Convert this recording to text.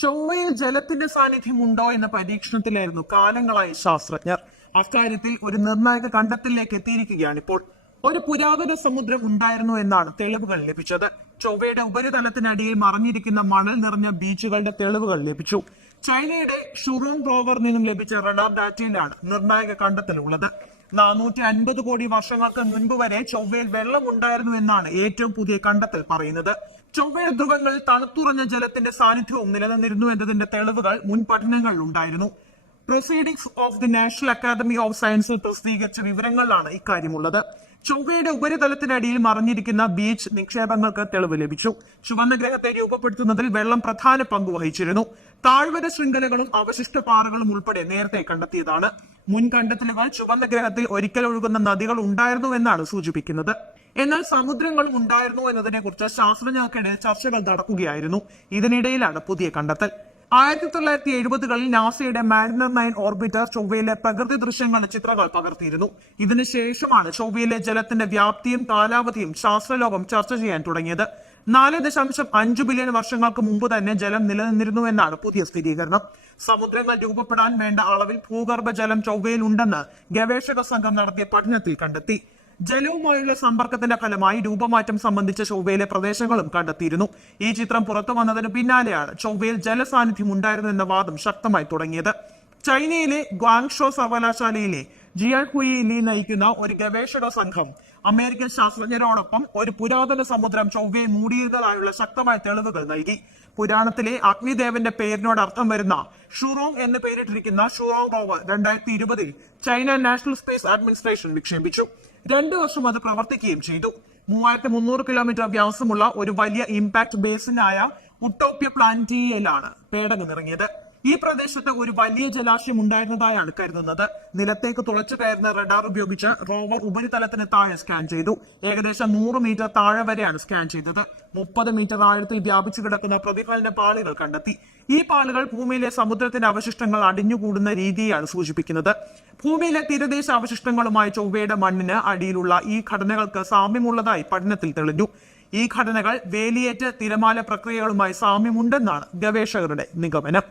ചൊവ്വയിൽ ജലത്തിന്റെ സാന്നിധ്യം ഉണ്ടോ എന്ന പരീക്ഷണത്തിലായിരുന്നു കാലങ്ങളായി ശാസ്ത്രജ്ഞർ. അക്കാര്യത്തിൽ ഒരു നിർണായക കണ്ടെത്തലിലേക്ക് എത്തിയിരിക്കുകയാണ് ഇപ്പോൾ. ഒരു പുരാതന സമുദ്രം ഉണ്ടായിരുന്നു എന്നാണ് തെളിവുകൾ ലഭിച്ചത്. ചൊവ്വയുടെ ഉപരിതലത്തിനടിയിൽ മറഞ്ഞിരിക്കുന്ന മണൽ നിറഞ്ഞ ബീച്ചുകളുടെ തെളിവുകൾ ലഭിച്ചു. ചൈനയുടെ ഷുറോങ് റോവറിൽ നിന്നും ലഭിച്ച റഡാർ ഡാറ്റയിലാണ് നിർണായക കണ്ടെത്തലുള്ളത്. 450 കോടി വർഷങ്ങൾക്ക് മുൻപ് വരെ ചൊവ്വയിൽ വെള്ളം ഉണ്ടായിരുന്നു എന്നാണ് ഏറ്റവും പുതിയ കണ്ടെത്തൽ പറയുന്നത്. ചൊവ്വയുടെ ധ്രുവങ്ങളിൽ തണുത്തുറഞ്ഞ ജലത്തിന്റെ സാന്നിധ്യവും നിലനിന്നിരുന്നു എന്നതിന്റെ തെളിവുകൾ മുൻ പഠനങ്ങളിൽ ഉണ്ടായിരുന്നു. Proceedings of the national academy of science പ്രസിദ്ധീകരിച്ച വിവരങ്ങളിലാണ് ഇക്കാര്യമുള്ളത്. ചൊവ്വയുടെ ഉപരിതലത്തിനടിയിൽ മറഞ്ഞിരിക്കുന്ന ബീച്ച് നിക്ഷേപങ്ങൾക്ക് തെളിവ് ലഭിച്ചു. ചുവന്ന ഗ്രഹത്തെ രൂപപ്പെടുത്തുന്നതിൽ വെള്ളം പ്രധാന പങ്ക് വഹിച്ചിരുന്നു. താഴ്വര ശൃംഖലകളും അവശിഷ്ട പാറകളും ഉൾപ്പെടെ നേരത്തെ കണ്ടെത്തിയതാണ്. മുൻ കണ്ടെത്തലുകൾ ചുവന്ന ഗ്രഹത്തിൽ ഒരിക്കൽ ഒഴുകുന്ന നദികൾ ഉണ്ടായിരുന്നു എന്നാണ് സൂചിപ്പിക്കുന്നത്. എന്നാൽ സമുദ്രങ്ങളും ഉണ്ടായിരുന്നു എന്നതിനെ കുറിച്ച് ശാസ്ത്രജ്ഞർക്കിടെ ചർച്ചകൾ നടക്കുകയായിരുന്നു. ഇതിനിടയിലാണ് പുതിയ കണ്ടെത്തൽ. 1970കളിൽ നാസയുടെ മാരിനർ 9 ഓർബിറ്റർ ചൊവ്വയിലെ പ്രകൃതി ദൃശ്യങ്ങളുടെ ചിത്രങ്ങൾ പകർത്തിയിരുന്നു. ഇതിനുശേഷമാണ് ചൊവ്വയിലെ ജലത്തിന്റെ വ്യാപ്തിയും കാലാവധിയും ശാസ്ത്രലോകം ചർച്ച ചെയ്യാൻ തുടങ്ങിയത്. 4.5 ബില്യൺ വർഷങ്ങൾക്ക് മുമ്പ് തന്നെ ജലം നിലനിന്നിരുന്നു എന്നാണ് പുതിയ സ്ഥിരീകരണം. സമുദ്രങ്ങൾ രൂപപ്പെടാൻ വേണ്ട അളവിൽ ഭൂഗർഭ ജലം ചൊവ്വയിൽ ഉണ്ടെന്ന് ഗവേഷക സംഘം നടത്തിയ പഠനത്തിൽ കണ്ടെത്തി. ജലവുമായുള്ള സമ്പർക്കത്തിന്റെ ഫലമായി രൂപമാറ്റം സംബന്ധിച്ച ചൊവ്വയിലെ പ്രദേശങ്ങളും കണ്ടെത്തിയിരുന്നു. ഈ ചിത്രം പുറത്തു വന്നതിന് പിന്നാലെയാണ് ചൊവ്വയിൽ ജലസാന്നിധ്യം ഉണ്ടായിരുന്നു എന്ന വാദം ശക്തമായി തുടങ്ങിയത്. ചൈനയിലെ ഗ്വാങ്ഷോ സർവകലാശാലയിലെ ജിയാൻഹുയി ലീ നയിക്കുന്ന ഒരു ഗവേഷക സംഘം അമേരിക്കൻ ശാസ്ത്രജ്ഞരോടൊപ്പം ഒരു പുരാതന സമുദ്രം ചൊവ്വയെ മൂടിയിരുന്നതായുള്ള ശക്തമായ തെളിവുകൾ നൽകി. പുരാണത്തിലെ അഗ്നിദേവന്റെ പേരിനോട് അർത്ഥം വരുന്ന ഷുറോങ് എന്ന് പേരിട്ടിരിക്കുന്ന Zhurong rover 2020 China National Space Administration വിക്ഷേപിച്ചു. 2 വർഷം അത് പ്രവർത്തിക്കുകയും ചെയ്തു. 3300 കിലോമീറ്റർ വ്യാസമുള്ള ഒരു വലിയ ഇമ്പാക്ട് ബേസിനായ ഉട്ടോപ്യ പ്ലാനറ്റേരിയയിലാണ് പേടകം ഇറങ്ങിയത്. ഈ പ്രദേശത്ത് ഒരു വലിയ ജലാശയം ഉണ്ടായിരുന്നതായാണ് കരുതുന്നത്. നിലത്തേക്ക് തുളച്ചു കയറുന്ന റഡാർ ഉപയോഗിച്ച് റോവർ ഉപരിതലത്തിന് താഴെ സ്കാൻ ചെയ്തു. ഏകദേശം 100 മീറ്റർ താഴെ വരെയാണ് സ്കാൻ ചെയ്തത്. 30 മീറ്റർ ആഴത്തിൽ വ്യാപിച്ചു കിടക്കുന്ന പ്രതിഫലന പാളികൾ കണ്ടെത്തി. ഈ പാളികൾ ഭൂമിയിലെ സമുദ്രത്തിന്റെ അവശിഷ്ടങ്ങൾ അടിഞ്ഞുകൂടുന്ന രീതിയാണ് സൂചിപ്പിക്കുന്നത്. ഭൂമിയിലെ തീരദേശ അവശിഷ്ടങ്ങളുമായി ചൊവ്വയുടെ മണ്ണിന് അടിയിലുള്ള ഈ ഘടനകൾക്ക് സാമ്യമുള്ളതായി പഠനത്തിൽ തെളിഞ്ഞു. ഈ ഘടനകൾ വേലിയേറ്റ തിരമാല പ്രക്രിയകളുമായി സാമ്യമുണ്ടെന്നാണ് ഗവേഷകരുടെ നിഗമനം.